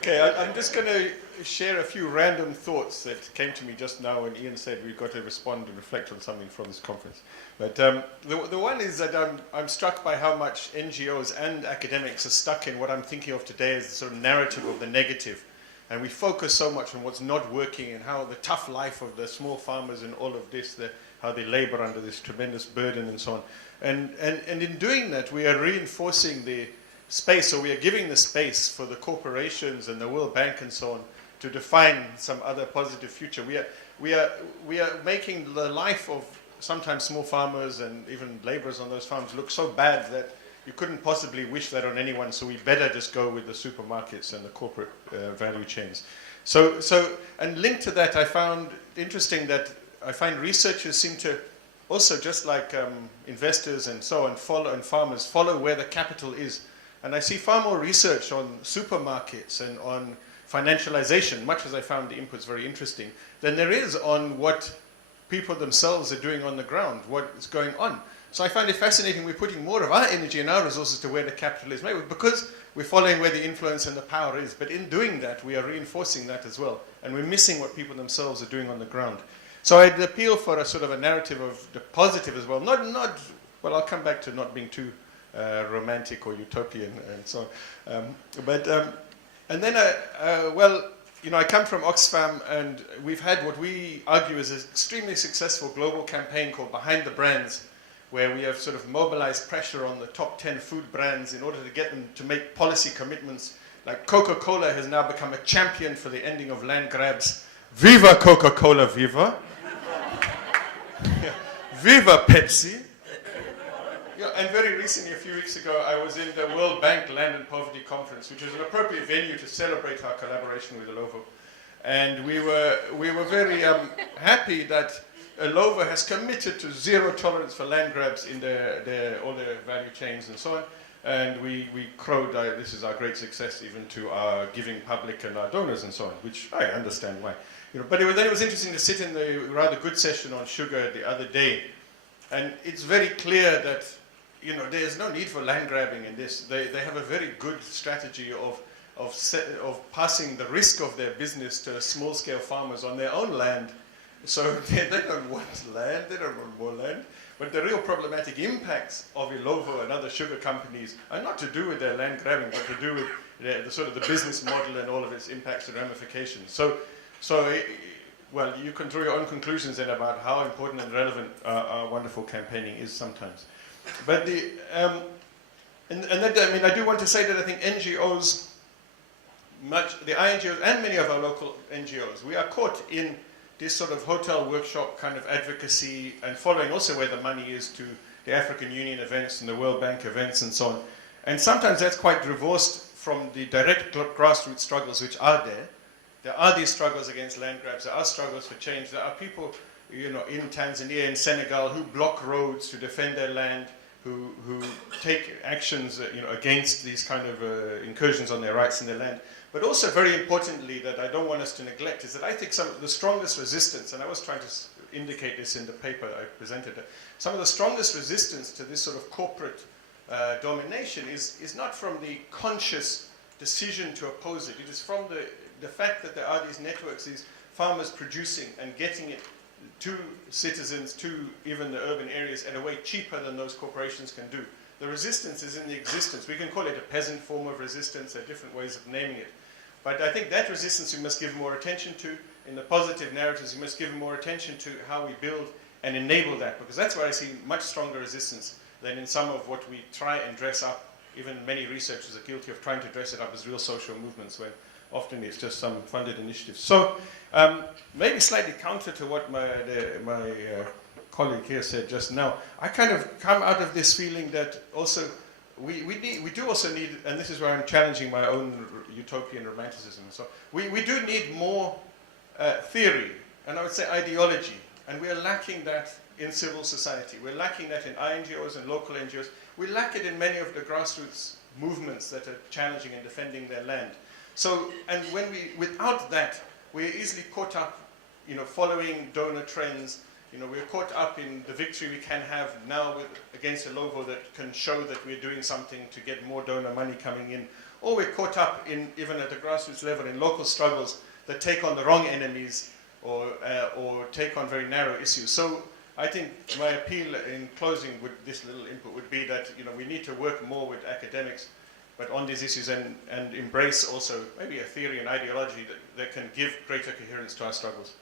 Okay, I'm just going to share a few random thoughts that came to me just now when Ian said we've got to respond and reflect on something from this conference. But the one is that I'm struck by how much NGOs and academics are stuck in what I'm thinking of today as the sort of narrative of the negative. And we focus so much on what's not working and how the tough life of the small farmers and all of this, how they labor under this tremendous burden and so on. And in doing that, we are reinforcing the space, or we are giving the space for the corporations and the World Bank and so on to define some other positive future. We are making the life of sometimes small farmers and even laborers on those farms look so bad that you couldn't possibly wish that on anyone, so we better just go with the supermarkets and the corporate value chains. And linked to that, I found interesting that I find researchers seem to also, just like investors and so on, and farmers, follow where the capital is. And I see far more research on supermarkets and on financialization, much as I found the inputs very interesting, than there is on what people themselves are doing on the ground, what is going on. So I find it fascinating we're putting more of our energy and our resources to where the capital is, maybe because we're following where the influence and the power is. But in doing that, we are reinforcing that as well. And we're missing what people themselves are doing on the ground. So I'd appeal for a sort of a narrative of the positive as well. Well, I'll come back to not being too romantic or utopian and so on. And then, I come from Oxfam, and we've had what we argue is an extremely successful global campaign called Behind the Brands, where we have sort of mobilized pressure on the top 10 food brands in order to get them to make policy commitments. Like Coca-Cola has now become a champion for the ending of land grabs. Viva Coca-Cola, viva! Viva Pepsi! Yeah, and very recently, a few weeks ago, I was in the World Bank Land and Poverty Conference, which is an appropriate venue to celebrate our collaboration with Alovo. And we were very happy that Alovo has committed to zero tolerance for land grabs in all their value chains and so on. And we crowed, this is our great success, even to our giving public and our donors and so on, which I understand why. But then it was interesting to sit in the rather good session on sugar the other day. And it's very clear that there's no need for land grabbing in this. They have a very good strategy of passing the risk of their business to small-scale farmers on their own land. So they don't want land, they don't want more land. But the real problematic impacts of Alovo and other sugar companies are not to do with their land grabbing, but to do with the sort of the business model and all of its impacts and ramifications. Well, you can draw your own conclusions then about how important and relevant our wonderful campaigning is sometimes. But I do want to say that I think NGOs, the INGOs and many of our local NGOs, we are caught in this sort of hotel workshop kind of advocacy and following also where the money is to the African Union events and the World Bank events and so on. And sometimes that's quite divorced from the direct grassroots struggles which are there. There are these struggles against land grabs, there are struggles for change, there are people in Tanzania and Senegal who block roads to defend their land, who take actions against these kind of incursions on their rights in their land. But also very importantly that I don't want us to neglect is that I think some of the strongest resistance, and I was trying to indicate this in the paper I presented, some of the strongest resistance to this sort of corporate domination is not from the conscious decision to oppose it. It is from the fact that there are these networks, these farmers producing and getting it to citizens, to even the urban areas at a way cheaper than those corporations can do. The resistance is in the existence. We can call it a peasant form of resistance. There are different ways of naming it. But I think that resistance we must give more attention to. In the positive narratives, we must give more attention to how we build and enable that, because that's where I see much stronger resistance than in some of what we try and dress up. Even many researchers are guilty of trying to dress it up as real social movements when often it's just some funded initiative. So maybe slightly counter to what my colleague here said just now, I kind of come out of this feeling that also we do also need, and this is where I'm challenging my own utopian romanticism. So we do need more theory, and I would say ideology, and we are lacking that in civil society. We're lacking that in INGOs and local NGOs. We lack it in many of the grassroots movements that are challenging and defending their land. So, and without that, we're easily caught up, following donor trends. We're caught up in the victory we can have now against Alovo that can show that we're doing something to get more donor money coming in, or we're caught up in, even at the grassroots level, in local struggles that take on the wrong enemies or take on very narrow issues. So I think my appeal in closing with this little input would be that we need to work more with academics, but on these issues, and embrace also maybe a theory and ideology that can give greater coherence to our struggles.